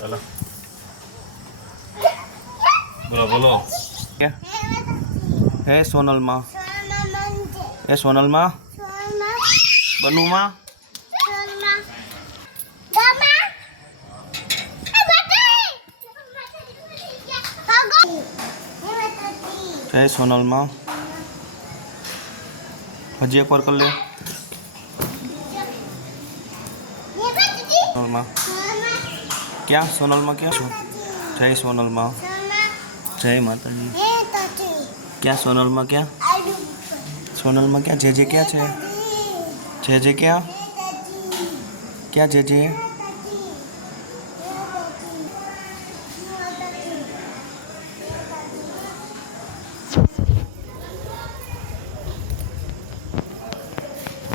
चलो बोलो बोलो क्या हे सोनल माँ हे सोनल माँ बनू माँ हे सोनल माँ हजी एक बार कर ले सोनल माँ क्या सोनल माँ क्या जय सोनल माँ जय माता जी क्या सोनल माँ क्या सोनल माँ क्या जे क्या है जे क्या क्या जे